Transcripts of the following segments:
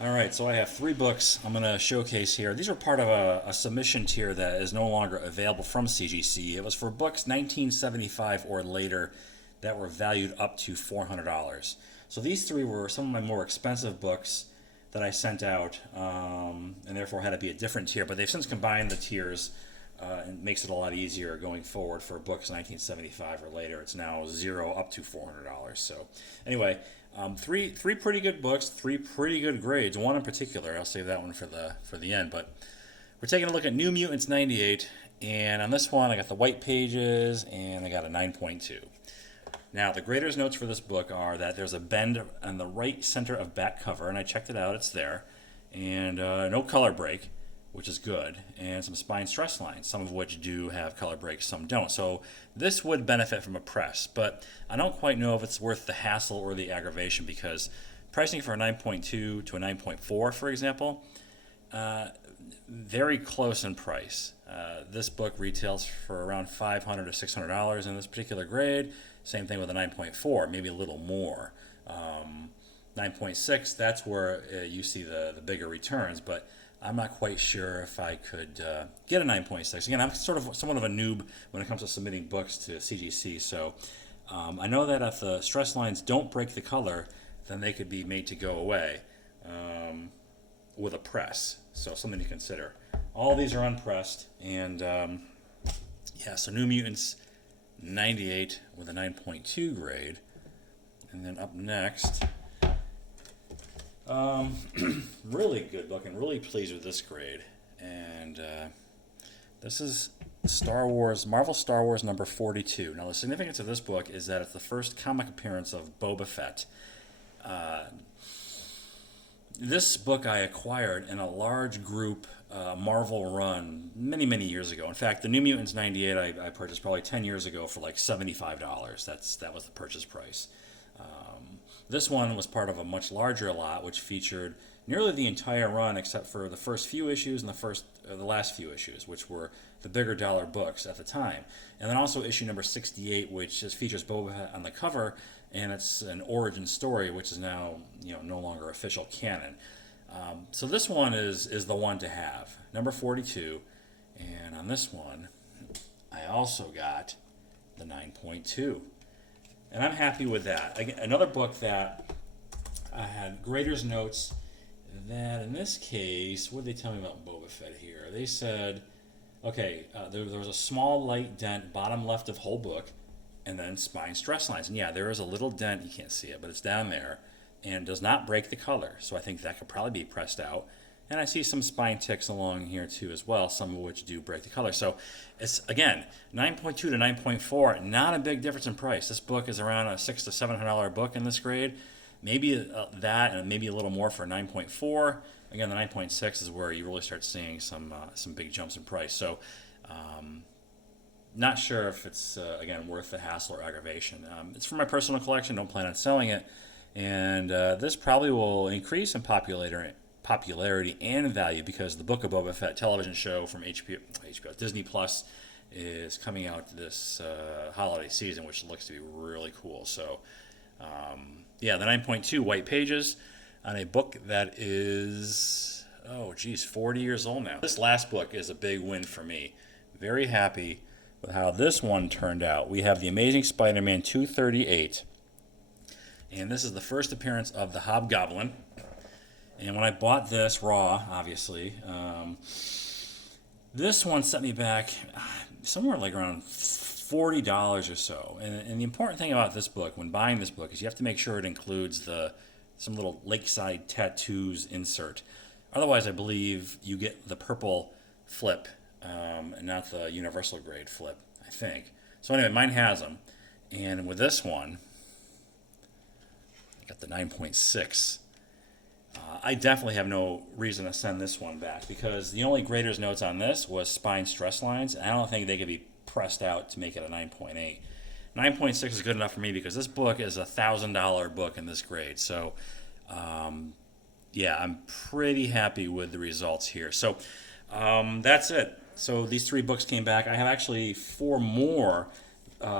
All right, so I have three books I'm going to showcase here. These are part of a submission tier that is no longer available from CGC. It was for books 1975 or later that were valued up to $400. So these three were some of my more expensive books that I sent out, and therefore had to be a different tier. But they've since combined the tiers, and makes it a lot easier going forward for books 1975 or later. It's now 0 up to $400. So anyway, three pretty good books, three pretty good grades. One in particular, I'll save that one for the end. But we're taking a look at New Mutants '98, and on this one, I got the white pages, and I got a 9.2. Now, the grader's notes for this book are that there's a bend on the right center of back cover, and I checked it out, it's there, and no color break, which is good, and some spine stress lines, some of which do have color breaks, some don't. So this would benefit from a press, but I don't quite know if it's worth the hassle or the aggravation, because pricing for a 9.2 to a 9.4, for example, very close in price. This book retails for around $500 to $600 in this particular grade. Same thing with a 9.4, maybe a little more. 9.6, that's where you see the bigger returns, but I'm not quite sure if I could get a 9.6. Again, I'm somewhat of a noob when it comes to submitting books to CGC, so I know that if the stress lines don't break the color, then they could be made to go away with a press. So something to consider. All these are unpressed, and yeah, so New Mutants 98 with a 9.2 grade. And then up next, really good book, and really pleased with this grade. And this is Marvel Star Wars number 42. Now, the significance of this book is that it's the first comic appearance of Boba Fett. This book I acquired in a large group Marvel run many, many years ago. In fact, the New Mutants '98 I purchased probably 10 years ago for like $75. That was the purchase price. This one was part of a much larger lot, which featured nearly the entire run except for the first few issues and the last few issues, which were the bigger dollar books at the time. And then also issue number 68, which just features Boba Fett on the cover, and it's an origin story, which is now no longer official canon. So this one is the one to have, number 42, and on this one, I also got the 9.2, and I'm happy with that. Again, another book that I had grader's notes that in this case, what did they tell me about Boba Fett here? They said, okay, there was a small light dent bottom left of whole book, and then spine stress lines. And yeah, there is a little dent, you can't see it, but it's down there, and does not break the color. So I think that could probably be pressed out. And I see some spine ticks along here too as well, some of which do break the color. So it's, again, 9.2 to 9.4, not a big difference in price. This book is around a $600 to $700 book in this grade. Maybe that, and maybe a little more for 9.4. Again, the 9.6 is where you really start seeing some big jumps in price. So not sure if it's, again, worth the hassle or aggravation. It's for my personal collection. Don't plan on selling it. And this probably will increase in popularity and value because the Book of Boba Fett television show from HBO Disney Plus is coming out this holiday season, which looks to be really cool. So, yeah, the 9.2 white pages on a book that is, 40 years old now. This last book is a big win for me. Very happy with how this one turned out. We have The Amazing Spider-Man 238. And this is the first appearance of the Hobgoblin. And when I bought this raw, obviously, this one set me back somewhere like around $40 or so. And the important thing about this book, when buying this book, is you have to make sure it includes some little Lakeside Tattoos insert. Otherwise, I believe you get the purple flip and not the universal grade flip, I think. So anyway, mine has them. And with this one, I got the 9.6. I definitely have no reason to send this one back because the only grader's notes on this was spine stress lines, and I don't think they could be pressed out to make it a 9.8. 9.6 is good enough for me because this book is a $1,000 book in this grade. So, yeah, I'm pretty happy with the results here. So, that's it. So these three books came back. I have actually four more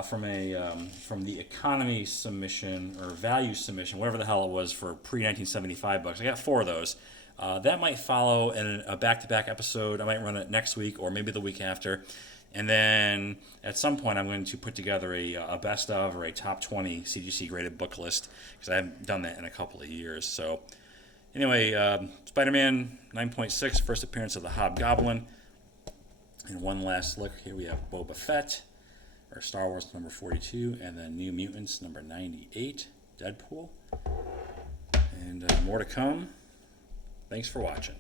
from the economy submission or value submission, whatever the hell it was for pre-1975 books. I got 4 of those. That might follow in a back-to-back episode. I might run it next week or maybe the week after. And then at some point I'm going to put together a best of or a top 20 CGC graded book list because I haven't done that in a couple of years. So anyway, Spider-Man 9.6, first appearance of the Hobgoblin. And one last look, here we have Boba Fett, or Star Wars number 42, and then New Mutants number 98, Deadpool. And more to come. Thanks for watching.